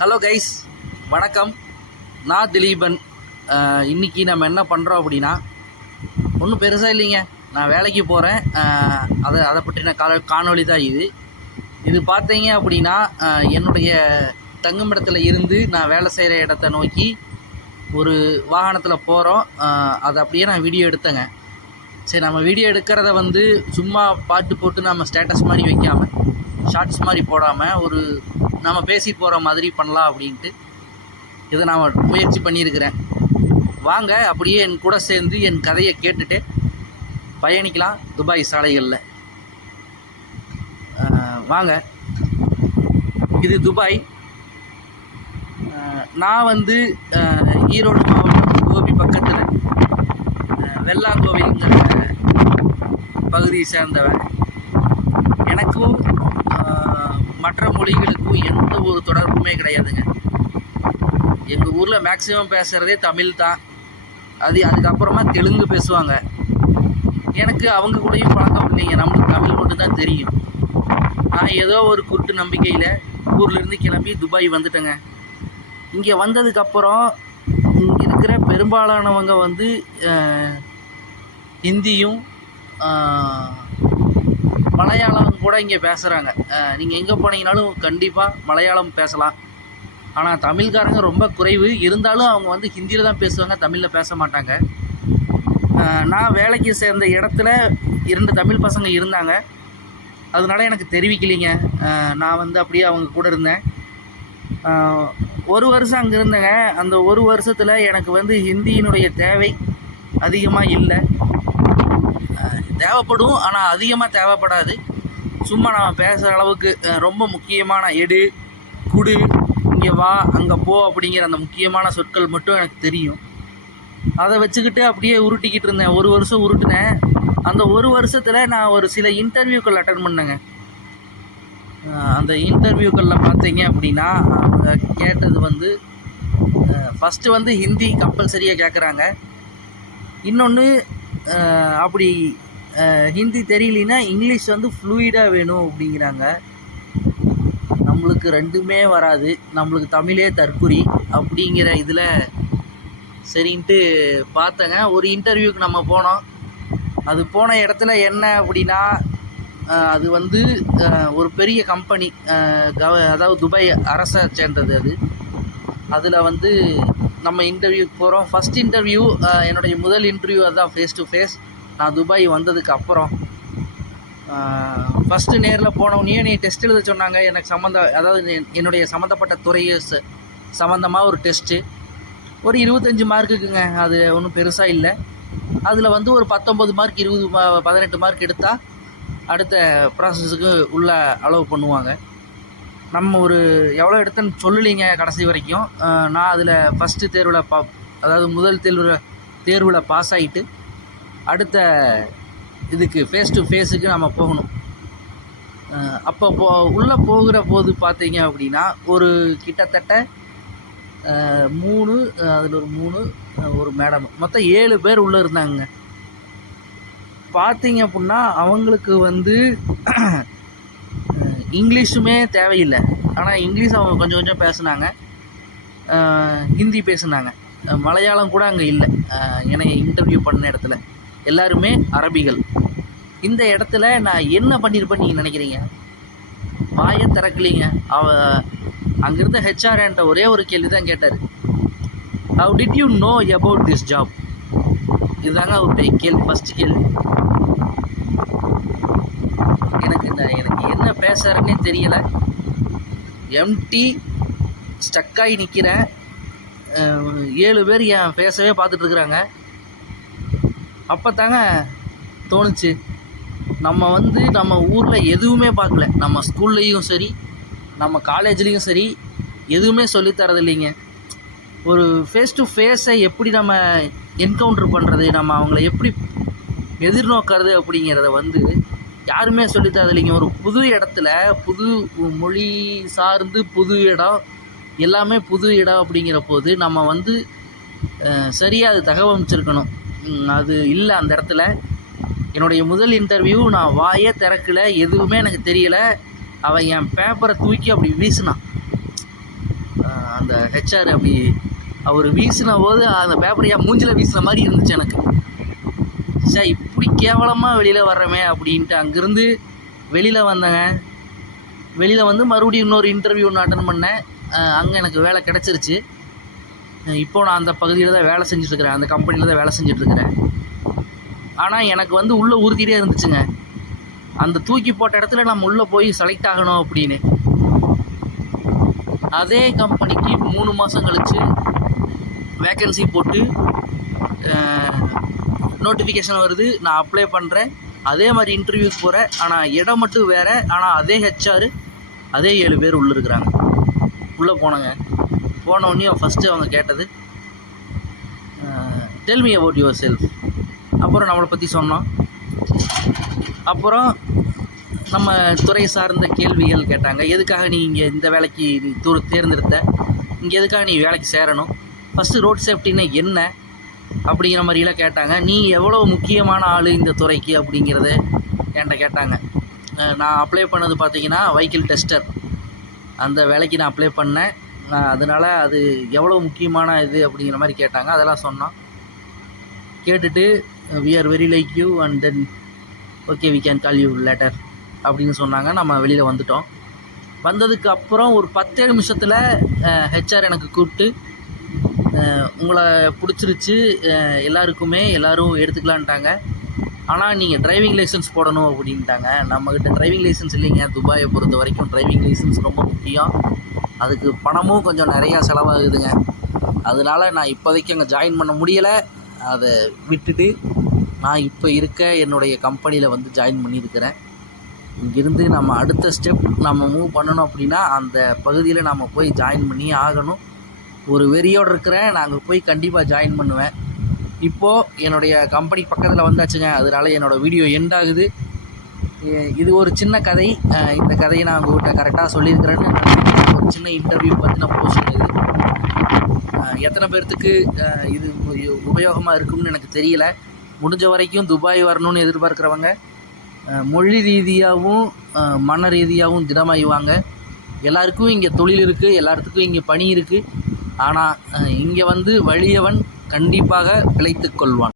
Hello guys, வணக்கம். நான் திலீபன். இன்றைக்கி நம்ம என்ன பண்ணுறோம் அப்படின்னா, ஒன்றும் பெருசாக இல்லைங்க. நான் வேலைக்கு போகிறேன். அதை பற்றின காணொளி தான் இது பார்த்தீங்க அப்படின்னா, என்னுடைய தங்குமிடத்தில் இருந்து நான் வேலை செய்கிற இடத்த நோக்கி ஒரு வாகனத்தில் போகிறோம். அதை அப்படியே நான் வீடியோ எடுத்தேங்க. சரி, நம்ம வீடியோ எடுக்கிறத சும்மா பாட்டு போட்டு நம்ம ஸ்டேட்டஸ் மாதிரி வைக்காமல், ஷார்ட்ஸ் மாதிரி போடாமல் நம்ம பேசி போகிற மாதிரி பண்ணலாம் அப்படின்ட்டு இதை நான் முயற்சி பண்ணியிருக்கிறேன். வாங்க, அப்படியே என் கூட சேர்ந்து என் கதையை கேட்டுட்டு பயணிக்கலாம் துபாய் சாலைகளில். வாங்க, இது துபாய். நான் ஈரோடு மாவட்டம் கோபி பக்கத்தில் வெள்ளாங்கோவில்ங்கிற பகுதியை சேர்ந்தவன். எனக்கும் மற்ற மொழிகளுக்கும் எந்த ஒரு தொடர்புமே கிடையாதுங்க. எங்கள் ஊரில் மேக்ஸிமம் பேசுகிறதே தமிழ் தான். அதுக்கப்புறமா தெலுங்கு பேசுவாங்க. எனக்கு அவங்க கூடயும் பழக்கம் இல்லைங்க. நம்மளுக்கு தமிழ் மட்டும் தான் தெரியும். நான் ஏதோ ஒரு குருட்டு நம்பிக்கையில் ஊர்லேருந்து கிளம்பி துபாய் வந்துட்டேங்க. இங்கே வந்ததுக்கப்புறம் இங்கே இருக்கிற பெரும்பாலானவங்க ஹிந்தியும் மலையாளம் கூட இங்கே பேசுகிறாங்க. நீங்கள் எங்கே போனீங்கனாலும் கண்டிப்பாக மலையாளம் பேசலாம். ஆனால் தமிழ்காரங்க ரொம்ப குறைவு. இருந்தாலும் அவங்க ஹிந்தியில் தான் பேசுவாங்க, தமிழில் பேச மாட்டாங்க. நான் வேலைக்கு சேர்ந்த இடத்துல 2 தமிழ் பசங்க இருந்தாங்க. அதனால எனக்கு தெரிவிக்கலைங்க. நான் அப்படியே அவங்க கூட இருந்தேன். 1 வருஷம் அங்கே இருந்தேங்க. அந்த 1 வருஷத்தில் எனக்கு ஹிந்தியினுடைய தேவை அதிகமாக இல்லை. தேவைப்படும், ஆனால் அதிகமாக தேவைப்படாது. சும்மா நான் பேசுகிற அளவுக்கு ரொம்ப முக்கியமான எடு, குடு, இங்கே வா, அங்கே போ அப்படிங்கிற அந்த முக்கியமான சொற்கள் மட்டும் எனக்கு தெரியும். அதை வச்சுக்கிட்டு அப்படியே உருட்டிக்கிட்டு இருந்தேன். 1 வருஷம் உருட்டினேன். அந்த 1 வருஷத்தில் நான் ஒரு சில இன்டர்வியூக்கள் அட்டன் பண்ணேங்க. அந்த இன்டர்வியூக்களில் பார்த்தீங்க அப்படின்னா, அவங்க கேட்டது ஃபஸ்ட்டு ஹிந்தி கம்பல்சரியாக கேட்குறாங்க. இன்னொன்று, அப்படி ஹிந்தி தெரியலனா இங்கிலீஷ் ஃப்ளூயிடாக வேணும் அப்படிங்கிறாங்க. நம்மளுக்கு 2மே வராது. நம்மளுக்கு தமிழே தற்குறி அப்படிங்கிற இதில் சரின்ட்டு பார்த்தேங்க. ஒரு இன்டர்வியூக்கு நம்ம போனோம். அது போன இடத்துல என்ன அப்படின்னா, அது ஒரு பெரிய கம்பெனி, அதாவது துபாய் அரசை சேர்ந்தது. அதில் நம்ம இன்டர்வியூக்கு போகிறோம். ஃபஸ்ட் இன்டர்வியூ, என்னுடைய முதல் இன்டர்வியூ அதுதான், ஃபேஸ் டு ஃபேஸ். நான் துபாய் வந்ததுக்கு அப்புறம் ஃபஸ்ட்டு நேரில் போனவுடனே நீ டெஸ்ட் எழுத சொன்னாங்க. எனக்கு அதாவது என்னுடைய சம்மந்தப்பட்ட துறையை சம்மந்தமாக ஒரு டெஸ்ட்டு. ஒரு 25 மார்க்குக்குங்க. அது ஒன்றும் பெருசாக இல்லை. அதில் ஒரு 19 மார்க், 18 மார்க் எடுத்தால் அடுத்த ப்ராசஸுக்கு உள்ள அலோவ் பண்ணுவாங்க. நம்ம எவ்வளோ எடுத்தேன்னு சொல்லலைங்க கடைசி வரைக்கும். நான் அதில் ஃபஸ்ட்டு தேர்வில் அதாவது முதல் தேர்வில் பாஸ் ஆகிட்டு அடுத்த இதுக்கு ஃபேஸ் டு ஃபேஸுக்கு நம்ம போகணும். அப்போ உள்ளே போகிற போது பார்த்தீங்க அப்படின்னா, ஒரு கிட்டத்தட்ட 3, அதில் ஒரு 3, ஒரு மேடம், மொத்தம் 7 பேர் உள்ளே இருந்தாங்க. பார்த்தீங்க அப்படின்னா அவங்களுக்கு இங்கிலீஷுமே தேவையில்லை. ஆனால் இங்கிலீஷ் அவங்க கொஞ்சம் கொஞ்சம் பேசுனாங்க, ஹிந்தி பேசுனாங்க, மலையாளம் கூட அங்கே இல்லை. என்னை இன்டர்வியூ பண்ண இடத்துல எல்லாருமே அரபிகள். இந்த இடத்துல நான் என்ன பண்ணியிருப்பேன்னு நீங்கள் நினைக்கிறீங்க? வாயை திறக்கலிங்க. அங்கிருந்த ஹெச்ஆர் என்கிட்ட ஒரே ஒரு கேள்வி தான் கேட்டார். How did you know about this job? இதுதாங்க ஒரு கேள்வி, ஃபஸ்ட்டு கேள்வி. எனக்கு என்ன பேசுகிறேன்னே தெரியலை. எம்டி ஸ்டக்காகி நிற்கிறேன். 7 பேர் என் பேசவே பார்த்துட்ருக்குறாங்க. அப்போ தாங்க தோணுச்சு, நம்ம நம்ம ஊரில் எதுவுமே பார்க்கல. நம்ம ஸ்கூல்லையும் சரி, நம்ம காலேஜ்லேயும் சரி, எதுவுமே சொல்லித்தரது இல்லைங்க. ஒரு ஃபேஸ் டு ஃபேஸை எப்படி நம்ம என்கவுண்ட்ரு பண்ணுறது, நம்ம அவங்கள எப்படி எதிர்நோக்கிறது அப்படிங்கிறத யாருமே சொல்லித்தரது இல்லைங்க. ஒரு புது இடத்துல, புது மொழி சார்ந்து, புது இடம், எல்லாமே புது இடம் அப்படிங்கிற போது நம்ம சரியாக அது தகவமைச்சிருக்கணும். அது இல்லை அந்த இடத்துல. என்னுடைய முதல் இன்டர்வியூ, நான் வாயே திறக்கலை, எதுவுமே எனக்கு தெரியலை. அவன் என் பேப்பரை தூக்கி அப்படி வீசினான். அந்த ஹெச்ஆர் அப்படி அவர் வீசின போது அந்த பேப்பரையா மூஞ்சில் வீசின மாதிரி இருந்துச்சு எனக்கு. சார் இப்படி கேவலமாக வெளியில் வர்றமே அப்படின்ட்டு அங்கேருந்து வெளியில் வந்தேங்க. வெளியில் வந்து மறுபடியும் இன்னொரு இன்டர்வியூ ஒன்று அட்டன் பண்ணேன். அங்கே எனக்கு வேலை கிடச்சிருச்சு. இப்போது நான் அந்த பகுதியில் தான் வேலை செஞ்சுட்ருக்கிறேன், அந்த கம்பெனியில் தான் வேலை செஞ்சிட்ருக்கிறேன். ஆனால் எனக்கு வந்து உள்ளே உறுதியே இருந்துச்சுங்க, அந்த தூக்கி போட்ட இடத்துல நம்ம உள்ளே போய் செலக்ட் ஆகணும் அப்படின்னு. அதே கம்பெனிக்கு 3 மாதம் கழித்து வேக்கன்சி போட்டு நோட்டிஃபிகேஷன் வருது. நான் அப்ளை பண்ணுறேன், அதே மாதிரி இன்டர்வியூக்கு போகிறேன். ஆனால் இடம் மட்டும் வேறு. ஆனால் அதே ஹெச்ஆர், அதே 7 பேர் உள்ளே இருக்கிறாங்க. உள்ளே போனேங்க. போனோடனே ஃபஸ்ட்டு அவங்க கேட்டது tell me about your self. அப்புறம் நம்மளை பற்றி சொன்னோம். அப்புறம் நம்ம துறை சார்ந்த கேள்விகள் கேட்டாங்க. எதுக்காக நீ இங்கே இந்த வேலைக்கு நீ தேர்ந்தெடுத்த, இங்கே எதுக்காக நீ வேலைக்கு சேரணும், ஃபஸ்ட்டு ரோட் சேஃப்டின்னு என்ன அப்படிங்கிற மாதிரிலாம் கேட்டாங்க. நீ எவ்வளோ முக்கியமான ஆள் இந்த துறைக்கு அப்படிங்கிறத என்கிட்ட கேட்டாங்க. நான் அப்ளை பண்ணது பார்த்திங்கன்னா வெஹிக்கிள் டெஸ்டர், அந்த வேலைக்கு நான் அப்ளை பண்ணேன். அதனால் அது எவ்வளோ முக்கியமான இது அப்படிங்கிற மாதிரி கேட்டாங்க. அதெல்லாம் சொன்னோம். கேட்டுட்டு we are very like you and then okay we can call you later அப்படின்னு சொன்னாங்க. நம்ம வெளியில் வந்துட்டோம். வந்ததுக்கு அப்புறம் ஒரு 10 நிமிஷத்தில் ஹெச்ஆர் எனக்கு கூப்பிட்டு உங்களை பிடிச்சிருச்சு, எல்லோரும் எடுத்துக்கலான்ட்டாங்க. ஆனால் நீங்கள் டிரைவிங் லைசன்ஸ் போடணும் அப்படின்ட்டாங்க. நம்மக்கிட்ட டிரைவிங் லைசன்ஸ் இல்லைங்க. துபாயை பொறுத்த வரைக்கும் டிரைவிங் லைசன்ஸ் ரொம்ப முக்கியம். அதுக்கு பணமும் கொஞ்சம் நிறையா செலவாகுதுங்க. அதனால் நான் இப்போதைக்கு அங்கே ஜாயின் பண்ண முடியலை. அதை விட்டுட்டு நான் இப்போ இருக்க என்னுடைய கம்பெனியில் வந்து ஜாயின் பண்ணியிருக்கிறேன். இங்கேருந்து நம்ம அடுத்த ஸ்டெப் நம்ம மூவ் பண்ணணும் அப்படின்னா அந்த பகுதியில் நம்ம போய் ஜாயின் பண்ணி ஆகணும். ஒரு வெறியோடு இருக்கிறேன். நாங்கள் போய் கண்டிப்பாக ஜாயின் பண்ணுவேன். இப்போது என்னுடைய கம்பெனி பக்கத்தில் வந்தாச்சுங்க. அதனால் என்னோடய வீடியோ எண்ட் ஆகுது. இது ஒரு சின்ன கதை. இந்த கதையை நான் உங்கள்கிட்ட கரெக்டாக சொல்லியிருக்கிறேன்னு ஒரு சின்ன இன்டர்வியூ பற்றின போஸ்ட் இது. எத்தனை பேர்த்துக்கு இது உபயோகமாக இருக்கும்னு எனக்கு தெரியல. முடிஞ்ச வரைக்கும் துபாய் வரணும்னு எதிர்பார்க்குறவங்க மொழி ரீதியாகவும் மன ரீதியாகவும் திடமாயிவாங்க. எல்லாருக்கும் இங்கே தொழில் இருக்குது, எல்லாத்துக்கும் இங்கே பணி இருக்குது. ஆனால் இங்கே வந்து வலியவன் கண்டிப்பாக பிழைத்து கொள்வான்.